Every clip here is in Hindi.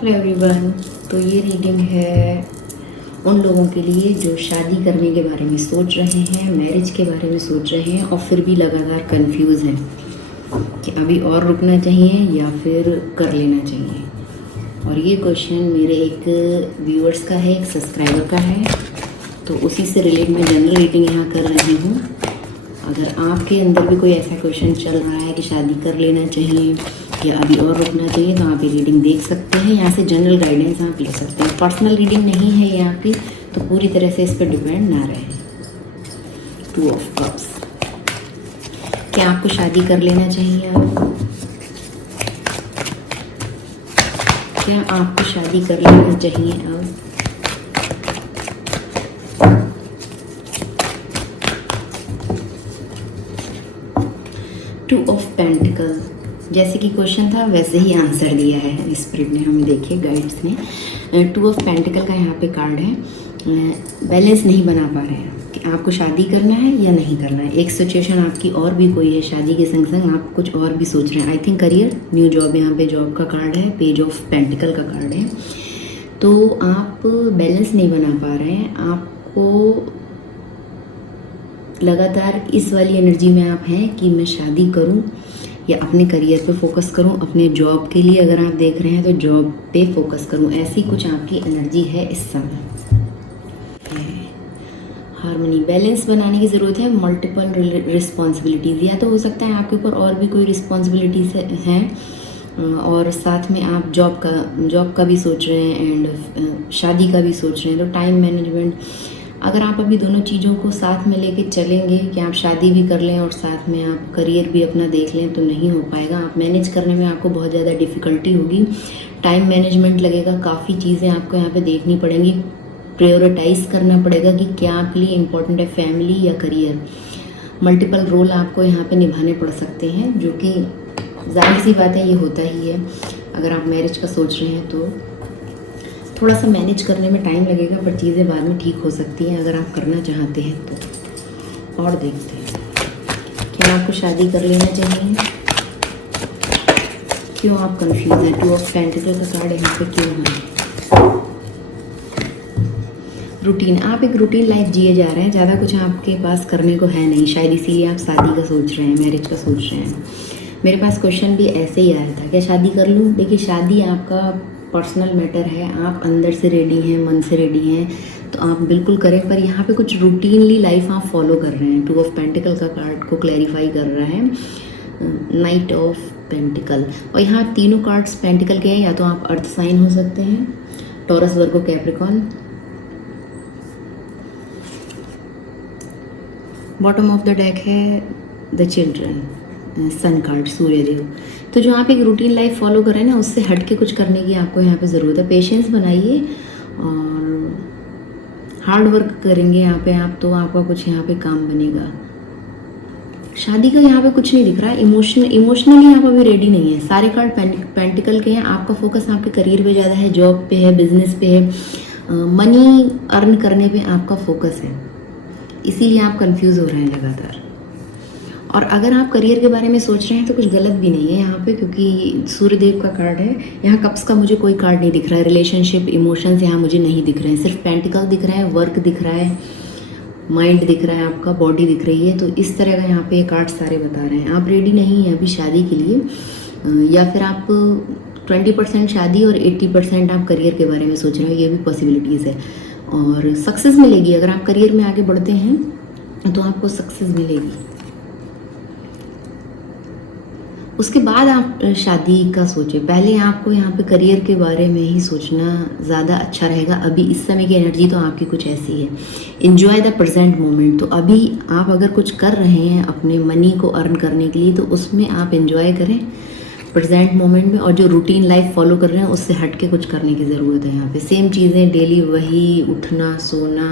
Hello everyone. तो ये रीडिंग है उन लोगों के लिए जो शादी करने के बारे में सोच रहे हैं, मैरिज के बारे में सोच रहे हैं और फिर भी लगातार कंफ्यूज हैं कि अभी और रुकना चाहिए या फिर कर लेना चाहिए। और ये क्वेश्चन मेरे एक व्यूअर्स का है, एक सब्सक्राइबर का है, तो उसी से रिलेट मैं जनरल रीडिंग यहाँ कर रही हूँ। अगर आपके अंदर भी कोई ऐसा क्वेश्चन चल रहा है कि शादी कर लेना चाहिए या अभी और रुकना चाहिए, तो आप ये रीडिंग देख सकते हैं। यहाँ से जनरल गाइडेंस आप ले सकते हैं। पर्सनल रीडिंग नहीं है ये आपकी, तो पूरी तरह से इस पर डिपेंड ना रहे। 2 ऑफ कप्स, क्या आपको शादी कर लेना चाहिए अब? क्या आपको शादी कर लेना चाहिए अब? टू ऑफ पेंटिकल, जैसे कि क्वेश्चन था वैसे ही आंसर दिया है स्पिरिट ने हमें। देखिए गाइड्स ने 2 ऑफ पेंटिकल का यहाँ पे कार्ड है। बैलेंस नहीं बना पा रहे हैं कि आपको शादी करना है या नहीं करना है। एक सिचुएशन आपकी और भी कोई है, शादी के संग संग आप कुछ और भी सोच रहे हैं। I think career, new job, यहाँ पे जॉब का कार्ड है, पेज ऑफ पेंटिकल का कार्ड है। तो आप बैलेंस नहीं बना पा रहे हैं। आपको लगातार इस वाली एनर्जी में आप हैं कि मैं शादी करूं या अपने करियर पे फोकस करूं, अपने जॉब के लिए अगर आप देख रहे हैं तो जॉब पे फोकस करूं, ऐसी कुछ आपकी एनर्जी है इस समय। हार्मनी, बैलेंस बनाने की ज़रूरत है। मल्टीपल रिस्पॉन्सिबिलिटीज़, या तो हो सकता है आपके ऊपर और भी कोई रिस्पॉन्सिबिलिटीज़ हैं और साथ में आप जॉब का भी सोच रहे हैं एंड शादी का भी सोच रहे हैं। तो टाइम मैनेजमेंट, अगर आप अभी दोनों चीज़ों को साथ में लेके चलेंगे कि आप शादी भी कर लें और साथ में आप करियर भी अपना देख लें, तो नहीं हो पाएगा। आप मैनेज करने में आपको बहुत ज़्यादा डिफ़िकल्टी होगी। टाइम मैनेजमेंट लगेगा, काफ़ी चीज़ें आपको यहाँ पे देखनी पड़ेंगी, प्रायोरिटाइज़ करना पड़ेगा कि क्या आपके लिए इम्पोर्टेंट है, फैमिली या करियर। मल्टीपल रोल आपको यहाँ पे निभाने पड़ सकते हैं, जो कि जाहिर सी बात है ये होता ही है। अगर आप मैरिज का सोच रहे हैं तो थोड़ा सा मैनेज करने में टाइम लगेगा, पर चीज़ें बाद में ठीक हो सकती हैं अगर आप करना चाहते हैं तो। और देखते हैं, क्या आपको शादी कर लेना चाहिए? क्यों आप कंफ्यूज हैं? 2 ऑफ पेंटिकल का कार्ड यहाँ पे क्यों है? रूटीन, आप एक रूटीन लाइफ जिए जा रहे हैं, ज़्यादा कुछ आपके पास करने को है नहीं, शायद इसीलिए आप शादी का सोच रहे हैं, मैरिज का सोच रहे हैं। मेरे पास क्वेश्चन भी ऐसे ही आया था, क्या शादी कर लूँ? देखिए, शादी आपका पर्सनल मैटर है, आप अंदर से रेडी हैं, मन से रेडी हैं, तो आप बिल्कुल करें। पर यहाँ पे कुछ रूटीनली लाइफ आप फॉलो कर रहे हैं। 2 ऑफ पेंटिकल का कार्ड को क्लैरिफाई कर रहा है। नाइट ऑफ पेंटिकल, और यहाँ तीनों कार्ड्स पेंटिकल के हैं। या तो आप अर्थ साइन हो सकते हैं, Taurus, Virgo, Capricorn. Bottom of the deck है the children, sun card, Suryadev. तो जो आप एक रूटीन लाइफ फॉलो कर रहे हैं ना, उससे हट के कुछ करने की आपको यहाँ पे ज़रूरत है। पेशेंस बनाइए और हार्ड वर्क करेंगे यहाँ पे आप, तो आपका कुछ यहाँ पे काम बनेगा। शादी का यहाँ पे कुछ नहीं दिख रहा है। इमोशनली आप अभी रेडी नहीं है। सारे कार्ड पेंटिकल के हैं। आपका फोकस आपके करियर पे ज़्यादा है, जॉब पे है, बिजनेस पे है, मनी अर्न करने पे आपका फोकस है, इसीलिए आप कंफ्यूज हो रहे हैं लगातार। और अगर आप करियर के बारे में सोच रहे हैं तो कुछ गलत भी नहीं है यहाँ पे, क्योंकि सूर्यदेव का कार्ड है। यहाँ कप्स का मुझे कोई कार्ड नहीं दिख रहा है। रिलेशनशिप, इमोशंस यहाँ मुझे नहीं दिख रहे हैं, सिर्फ पेंटिकल दिख रहा है, वर्क दिख रहा है, माइंड दिख रहा है, आपका बॉडी दिख रही है। तो इस तरह का यहाँ पे ये कार्ड सारे बता रहे हैं। आप रेडी नहीं हैं अभी शादी के लिए, या फिर आप 20% शादी और 80% आप करियर के बारे में सोच रहे हो, ये भी पॉसिबिलिटीज़ है। और सक्सेस मिलेगी, अगर आप करियर में आगे बढ़ते हैं तो आपको सक्सेस मिलेगी। उसके बाद आप शादी का सोचें। पहले आपको यहाँ पे करियर के बारे में ही सोचना ज़्यादा अच्छा रहेगा। अभी इस समय की एनर्जी तो आपकी कुछ ऐसी है। Enjoy the present moment. तो अभी आप अगर कुछ कर रहे हैं अपने मनी को अर्न करने के लिए, तो उसमें आप इन्जॉय करें प्रेजेंट मोमेंट में। और जो रूटीन लाइफ फॉलो कर रहे हैं उससे हट के कुछ करने की ज़रूरत है। यहाँ पे सेम चीज़ें डेली, वही उठना, सोना,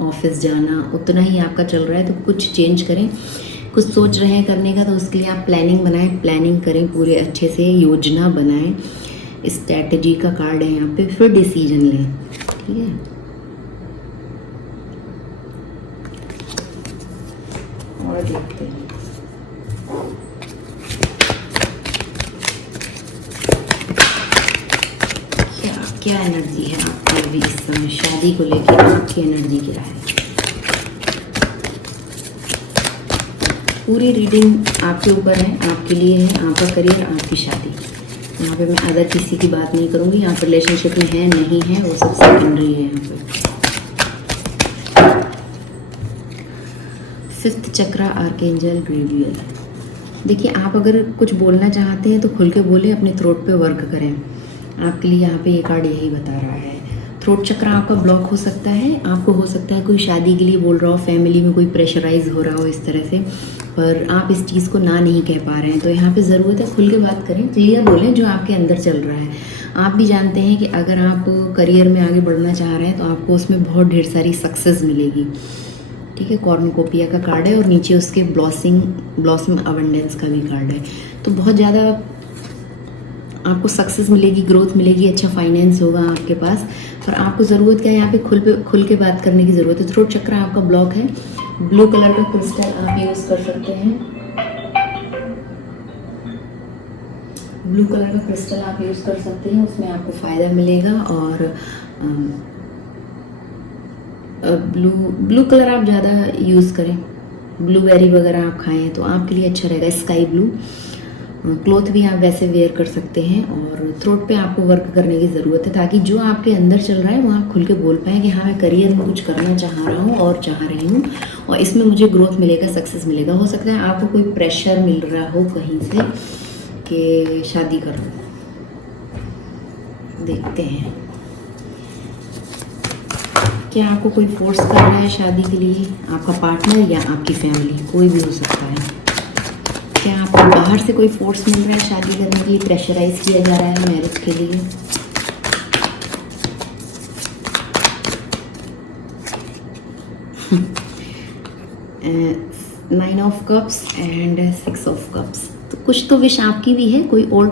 ऑफिस जाना, उतना ही आपका चल रहा है। तो कुछ चेंज करें। कुछ सोच रहे हैं करने का, तो उसके लिए आप प्लानिंग बनाएं, प्लानिंग करें, पूरे अच्छे से योजना बनाएं। स्ट्रैटेजी का कार्ड है यहाँ पे, फिर डिसीजन लें। ठीक है, और देखते हैं। क्या एनर्जी है आपकी अभी इस समय शादी को लेके, आपकी एनर्जी क्या है? पूरी रीडिंग आपके ऊपर है, आपके लिए है, आपका करियर, आपकी शादी। यहाँ पे मैं अदर किसी की बात नहीं करूँगी। आप रिलेशनशिप में है नहीं है वो सब सेकेंडरी है। यहाँ पे 5th चक्रा आर्कएंजल ग्रेवियल। देखिए, आप अगर कुछ बोलना चाहते हैं तो खुल के बोलें, अपने थ्रोट पे वर्क करें। आपके लिए यहाँ पे ये कार्ड यही बता रहा है। थ्रोट चक्रा आपका ब्लॉक हो सकता है, आपको हो सकता है कोई शादी के लिए बोल रहा हो, फैमिली में कोई प्रेशराइज हो रहा हो इस तरह से, पर आप इस चीज़ को ना नहीं कह पा रहे हैं। तो यहाँ पे ज़रूरत है खुल के बात करें, क्लियर बोलें जो आपके अंदर चल रहा है। आप भी जानते हैं कि अगर आप करियर में आगे बढ़ना चाह रहे हैं तो आपको उसमें बहुत ढेर सारी सक्सेस मिलेगी। ठीक है, कॉर्नुकोपिया का कार्ड है और नीचे उसके ब्लॉसम अबंडेंस का भी कार्ड है। तो बहुत ज़्यादा आपको सक्सेस मिलेगी, ग्रोथ मिलेगी, अच्छा फाइनेंस होगा आपके पास। पर आपको ज़रूरत क्या है, यहाँ पे खुल के बात करने की ज़रूरत है। थ्रोट चक्र आपका ब्लॉक है। ब्लू कलर का क्रिस्टल आप यूज़ कर सकते हैं। ब्लू कलर का क्रिस्टल आप यूज़ कर सकते हैं, उसमें आपको फ़ायदा मिलेगा। और ब्लू कलर आप ज़्यादा यूज़ करें, ब्लूबेरी वगैरह आप खाएं तो आपके लिए अच्छा रहेगा। स्काई ब्लू क्लोथ भी आप वैसे वेयर कर सकते हैं। और थ्रोट पे आपको वर्क करने की ज़रूरत है ताकि जो आपके अंदर चल रहा है वो आप खुल के बोल पाएँ कि हाँ, मैं करियर में कुछ करना चाह रहा हूँ और चाह रही हूँ और इसमें मुझे ग्रोथ मिलेगा, सक्सेस मिलेगा। हो सकता है आपको कोई प्रेशर मिल रहा हो कहीं से कि शादी कर लो। देखते हैं क्या आपको कोई फोर्स कर रहा है शादी के लिए, आपका पार्टनर या आपकी फैमिली, कोई भी हो सकता है। क्या आपको बाहर से कोई फोर्स मिल रहा है शादी करने के लिए, प्रेशराइज किया जा रहा है मैरिज के लिए? Nine of cups and 6 of cups. तो कुछ तो विश आपकी भी है, कोई ओल्ड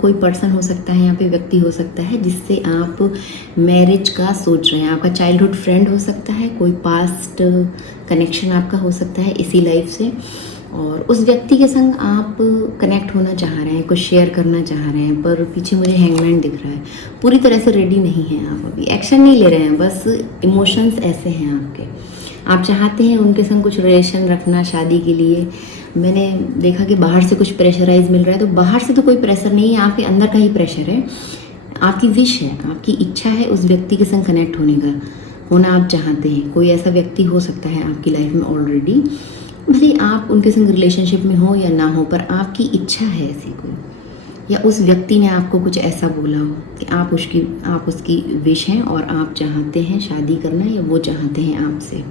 कोई पर्सन हो सकता है, यहाँ पे व्यक्ति हो सकता है जिससे आप मैरिज का सोच रहे हैं। आपका चाइल्डहुड फ्रेंड हो सकता है, कोई पास्ट कनेक्शन आपका हो सकता है इसी लाइफ से, और उस व्यक्ति के संग आप कनेक्ट होना चाह रहे हैं, कुछ शेयर करना चाह रहे हैं। पर पीछे मुझे हैंगमैन दिख रहा है, पूरी तरह से रेडी नहीं हैं आप, अभी एक्शन नहीं ले रहे हैं, बस इमोशंस ऐसे हैं आपके। आप चाहते हैं उनके संग कुछ रिलेशन रखना शादी के लिए। मैंने देखा कि बाहर से कुछ प्रेशराइज मिल रहा है, तो बाहर से तो कोई प्रेशर नहीं है, आपके अंदर का ही प्रेशर है। आपकी विश है, आपकी इच्छा है उस व्यक्ति के संग कनेक्ट होना आप चाहते हैं। कोई ऐसा व्यक्ति हो सकता है आपकी लाइफ में ऑलरेडी, भले आप उनके संग रिलेशनशिप में हो या ना हो, पर आपकी इच्छा है ऐसी कोई, या उस व्यक्ति ने आपको कुछ ऐसा बोला हो कि आप उसकी विश हैं और आप चाहते हैं शादी करना, या वो चाहते हैं आपसे।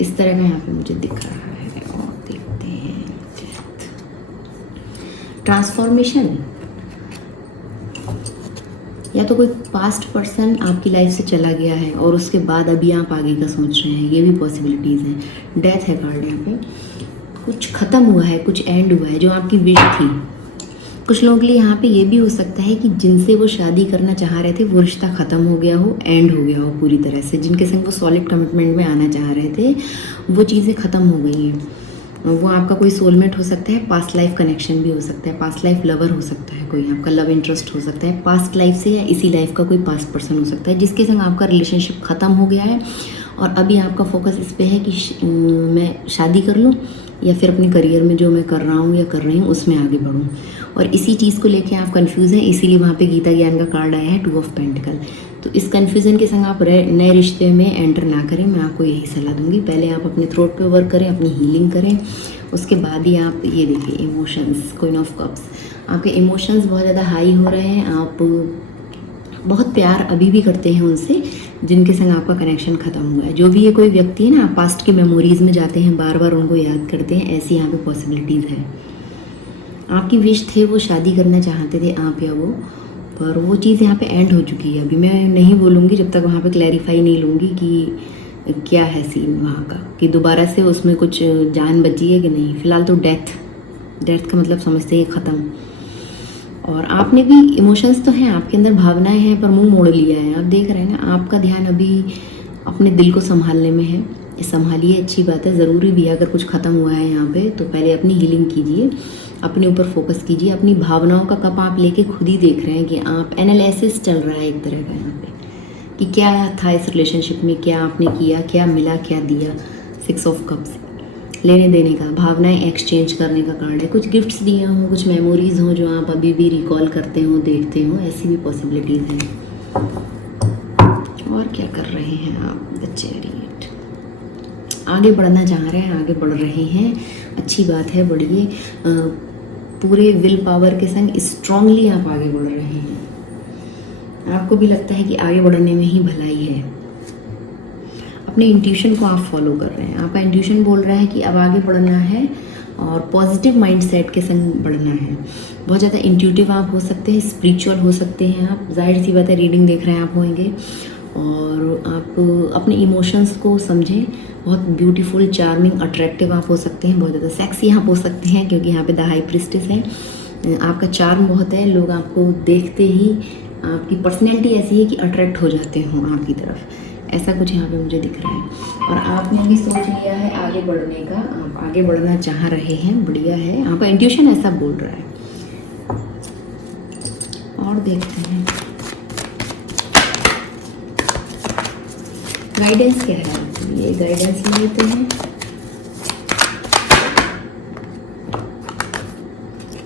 इस तरह का यहाँ पे मुझे दिख रहा है। और देखते हैं ट्रांसफॉर्मेशन, या तो कोई पास्ट पर्सन आपकी लाइफ से चला गया है और उसके बाद अभी आप आगे का सोच रहे हैं, ये भी पॉसिबिलिटीज़ हैं। डेथ है कार्ड यहाँ पे, कुछ ख़त्म हुआ है, कुछ एंड हुआ है जो आपकी विश थी। कुछ लोगों के लिए यहाँ पे ये भी हो सकता है कि जिनसे वो शादी करना चाह रहे थे वो रिश्ता ख़त्म हो गया हो, एंड हो गया हो पूरी तरह से। जिनके संग वो सॉलिड कमिटमेंट में आना चाह रहे थे वो चीज़ें ख़त्म हो गई हैं। वो आपका कोई सोलमेट हो सकता है, पास्ट लाइफ कनेक्शन भी हो सकता है, पास्ट लाइफ लवर हो सकता है, कोई आपका लव इंटरेस्ट हो सकता है पास्ट लाइफ से, या इसी लाइफ का कोई पास्ट पर्सन हो सकता है जिसके संग आपका रिलेशनशिप ख़त्म हो गया है और अभी आपका फोकस इस पे है कि मैं शादी कर लूँ या फिर अपने करियर में जो मैं कर रहा हूँ या कर रही हूँ उसमें आगे बढ़ूँ। और इसी चीज़ को लेके आप कंफ्यूज हैं, इसीलिए वहाँ पे गीता ज्ञान का कार्ड आया है 2 ऑफ पेंटिकल। तो इस कन्फ्यूज़न के संग आप नए रिश्ते में एंटर ना करें, मैं आपको यही सलाह दूंगी। पहले आप अपने थ्रोट पे वर्क करें, अपनी हीलिंग करें, उसके बाद ही आप ये देखिए इमोशंस, क्वीन ऑफ कप्स, आपके इमोशंस बहुत ज़्यादा हाई हो रहे हैं। आप बहुत प्यार अभी भी करते हैं उनसे जिनके संग आपका कनेक्शन ख़त्म हुआ है। जो भी ये कोई व्यक्ति है ना, आप पास्ट के मेमोरीज़ में जाते हैं, बार बार उनको याद करते हैं, ऐसी यहाँ पे पॉसिबिलिटीज़ है। आपकी विश थे वो शादी करना चाहते थे आप या वो, पर वो चीज़ यहाँ पे एंड हो चुकी है। अभी मैं नहीं बोलूँगी जब तक वहाँ पे क्लैरिफाई नहीं लूँगी कि क्या है सीन वहाँ का, कि दोबारा से उसमें कुछ जान बची है कि नहीं। फ़िलहाल तो डेथ का मतलब समझते हैं ख़त्म। और आपने भी इमोशंस तो हैं आपके अंदर, भावनाएं हैं, पर मुंह मोड़ लिया है। आप देख रहे हैं ना, आपका ध्यान अभी अपने दिल को संभालने में है, संभालिए, अच्छी बात है, ज़रूरी भी है। अगर कुछ ख़त्म हुआ है यहाँ पे तो पहले अपनी हीलिंग कीजिए, अपने ऊपर फोकस कीजिए। अपनी भावनाओं का कप आप लेके खुद ही देख रहे हैं कि आप एनालिसिस चल रहा है एक तरह का यहाँ पे, कि क्या था इस रिलेशनशिप में, क्या आपने किया, क्या मिला, क्या दिया। 6 ऑफ कप्स, लेने देने का, भावनाएं एक्सचेंज करने का कार्ड है। कुछ गिफ्ट्स दिए हों, कुछ मेमोरीज़ हों जो आप अभी भी रिकॉल करते हो, देखते हो, ऐसी भी पॉसिबिलिटीज़ हैं। और क्या कर रहे हैं आप द चैरियट? आगे बढ़ना चाह रहे हैं, आगे बढ़ रहे हैं, अच्छी बात है, बढ़िए। पूरे विल पावर के संग स्ट्रांगली आप आगे बढ़ रहे हैं। आपको भी लगता है कि आगे बढ़ने में ही भलाई है। अपने इंट्यूशन को आप फॉलो कर रहे हैं। आपका इंट्यूशन बोल रहा है कि अब आगे बढ़ना है और पॉजिटिव माइंडसेट के संग बढ़ना है। बहुत ज़्यादा इंट्यूटिव आप हो सकते हैं, स्पिरिचुअल हो सकते हैं आप, जाहिर सी बात है, रीडिंग देख रहे हैं आप होंगे। और आप अपने इमोशंस को समझें। बहुत ब्यूटीफुल, चार्मिंग, अट्रैक्टिव आप हो सकते हैं, बहुत ज़्यादा सेक्सी आप हो सकते हैं, क्योंकि यहाँ पे द हाई प्रिस्टेस है। आपका चार्म बहुत है, लोग आपको देखते ही, आपकी पर्सनैलिटी ऐसी है कि अट्रैक्ट हो जाते हों आपकी तरफ, ऐसा कुछ यहाँ पे मुझे दिख रहा है। और आपने भी सोच लिया है आगे बढ़ने का, आप आगे बढ़ना चाह रहे हैं, बढ़िया है, आपका इंट्यूशन ऐसा बोल रहा है। और देखते हैं गाइडेंस क्या है, ये गाइडेंस लेते हैं।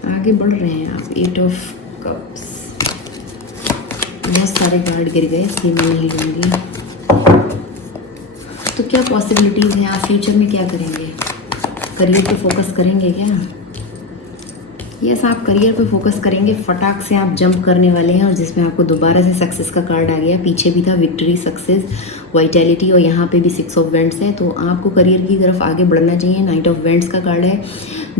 आगे बढ़ रहे हैं आप, 8 ऑफ कप्स। बहुत सारे कार्ड गिर गए, इसलिए मैं नहीं लूँगी। तो क्या पॉसिबिलिटीज़ हैं, आप फ्यूचर में क्या करेंगे? करियर पे फोकस करेंगे क्या? यस, आप करियर पे फोकस करेंगे। फटाक से आप जंप करने वाले हैं, और जिसमें आपको दोबारा से सक्सेस का कार्ड आ गया। पीछे भी था विक्ट्री, सक्सेस, वाइटैलिटी, और यहाँ पे भी 6 ऑफ वेंट्स है। तो आपको करियर की तरफ आगे बढ़ना चाहिए। 9 ऑफ वेंट्स का कार्ड है।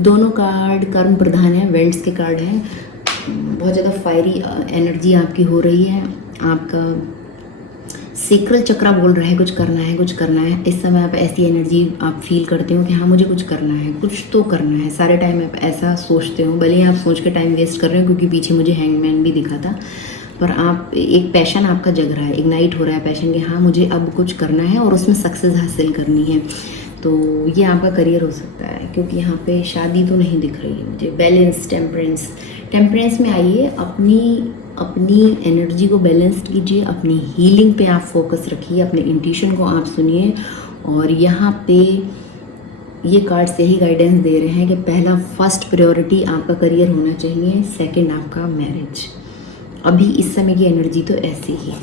दोनों कार्ड कर्म प्रधान है, वेंट्स के कार्ड हैं। बहुत ज़्यादा फायरी एनर्जी आपकी हो रही है। आपका सेक्रल चक्रा बोल रहा है कुछ करना है, कुछ करना है। इस समय आप ऐसी एनर्जी आप फील करते हो कि हाँ मुझे कुछ करना है, कुछ तो करना है। सारे टाइम आप ऐसा सोचते हो, भले ही आप सोच के टाइम वेस्ट कर रहे हो, क्योंकि पीछे मुझे हैंगमैन भी दिखा था। पर आप, एक पैशन आपका जग रहा है, इग्नाइट हो रहा है पैशन कि हाँ मुझे अब कुछ करना है और उसमें सक्सेस हासिल करनी है। तो ये आपका करियर हो सकता है, क्योंकि यहाँ पे शादी तो नहीं दिख रही है मुझे। बैलेंस, टेम्परेंस में आइए, अपनी एनर्जी को बैलेंस्ड कीजिए, अपनी हीलिंग पे आप फोकस रखिए, अपने इंट्यूशन को आप सुनिए। और यहाँ पे ये कार्ड्स यही गाइडेंस दे रहे हैं कि पहला, फर्स्ट प्रायोरिटी आपका करियर होना चाहिए, सेकंड आपका मैरिज। अभी इस समय की एनर्जी तो ऐसी ही है,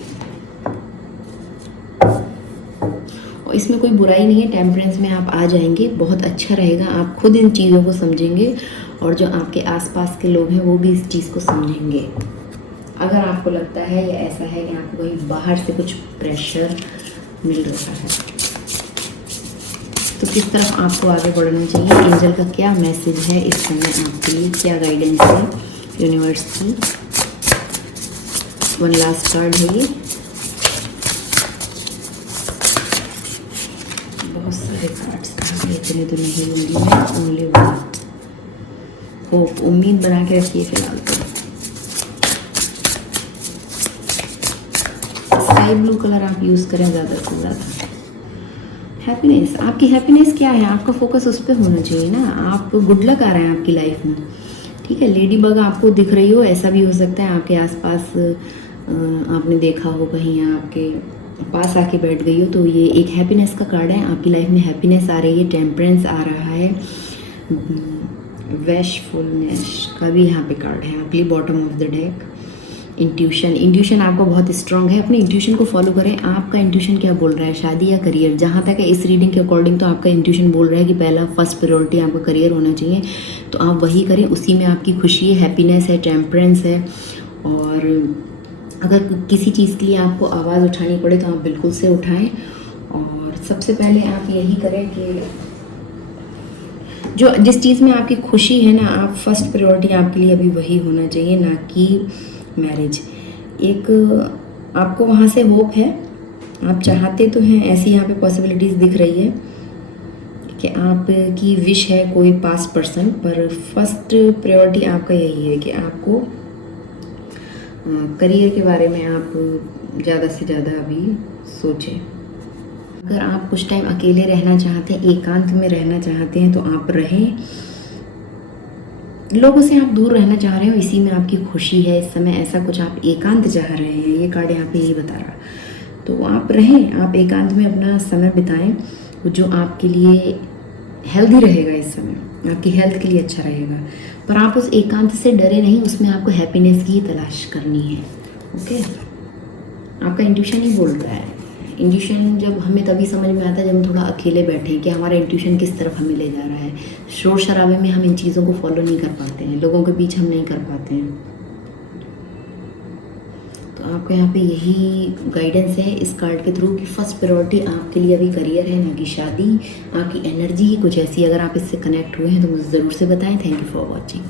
और इसमें कोई बुराई नहीं है। टेम्परेंस में आप आ जाएंगे, बहुत अच्छा रहेगा। आप खुद इन चीज़ों को समझेंगे, और जो आपके आसपास के लोग हैं वो भी इस चीज़ को समझेंगे। अगर आपको लगता है या ऐसा है कि आपको कहीं बाहर से कुछ प्रेशर मिल रहा है, तो किस तरफ आपको आगे बढ़ना चाहिए? एंजल का क्या मैसेज है इस समय आपके लिए, क्या गाइडेंस है यूनिवर्स की? 1 लास्ट कार्ड है ये। बहुत सारे कार्ड्स, इतने तो नहीं लूँगी मैं, ओनली वन। होप, उम्मीद बना के रखिए फिलहाल तो। स्काई ब्लू कलर आप यूज़ करें ज़्यादा से ज़्यादा। हैप्पीनेस, आपकी हैप्पीनेस क्या है? आपका फोकस उस पर होना चाहिए ना। आप, गुड लक आ रहा है आपकी लाइफ में, ठीक है। लेडी बग आपको दिख रही हो, ऐसा भी हो सकता है आपके आसपास आपने देखा हो, कहीं आपके पास आके बैठ गई हो। तो ये एक हैप्पीनेस का कार्ड है, आपकी लाइफ में हैप्पीनेस आ रही है, टेम्परेंस आ रहा है, वैशफुलनेस का भी यहाँ पे कार्ड है आपके लिए, bottom of the deck. Intuition आपका बहुत स्ट्रांग है, अपने इंट्यूशन को फॉलो करें। आपका इंट्यूशन क्या बोल रहा है, शादी या करियर? जहाँ तक है इस रीडिंग के अकॉर्डिंग तो आपका इंट्यूशन बोल रहा है कि पहला, फर्स्ट प्रायोरिटी आपका करियर होना चाहिए, तो आप वही करें, उसी में आपकी खुशी है, हैप्पीनेस है, टेम्परेंस है। और अगर किसी चीज़ के लिए आपको आवाज़ उठानी पड़े तो आप बिल्कुल से उठाएं। और सबसे पहले आप यही करें कि जिस चीज़ में आपकी खुशी है ना, आप फर्स्ट प्रायोरिटी आपके लिए अभी वही होना चाहिए, ना कि मैरिज। एक आपको वहाँ से होप है, आप चाहते तो हैं, ऐसी यहाँ पे पॉसिबिलिटीज़ दिख रही है कि आपकी विश है कोई पास्ट पर्सन, पर फर्स्ट प्रायोरिटी आपका यही है कि आपको करियर के बारे में आप ज़्यादा से ज़्यादा अभी सोचें। अगर आप कुछ टाइम अकेले रहना चाहते हैं, एकांत में रहना चाहते हैं तो आप रहें। लोगों से आप दूर रहना चाह रहे हो, इसी में आपकी खुशी है इस समय, ऐसा कुछ आप एकांत चाह रहे हैं, ये कार्ड यहाँ पे यही बता रहा। तो आप रहें, आप एकांत में अपना समय बिताएं जो आपके लिए हेल्दी रहेगा इस समय, आपकी हेल्थ के लिए अच्छा रहेगा। पर आप उस एकांत से डरे नहीं, उसमें आपको हैप्पीनेस की तलाश करनी है। ओके, आपका इंट्यूशन ही बोल रहा है। इंट्यूशन जब हमें तभी समझ में आता है जब हम थोड़ा अकेले बैठे हैं कि हमारा इंट्यूशन किस तरफ हमें ले जा रहा है। शोर शराबे में हम इन चीज़ों को फॉलो नहीं कर पाते हैं, लोगों के बीच हम नहीं कर पाते हैं। तो आपको यहाँ पे यही गाइडेंस है इस कार्ड के थ्रू कि फर्स्ट प्रायोरिटी आपके लिए अभी करियर है, ना कि शादी। आपकी एनर्जी ही कुछ ऐसी, अगर आप इससे कनेक्ट हुए हैं तो मुझे ज़रूर से बताएं। Thank you for watching.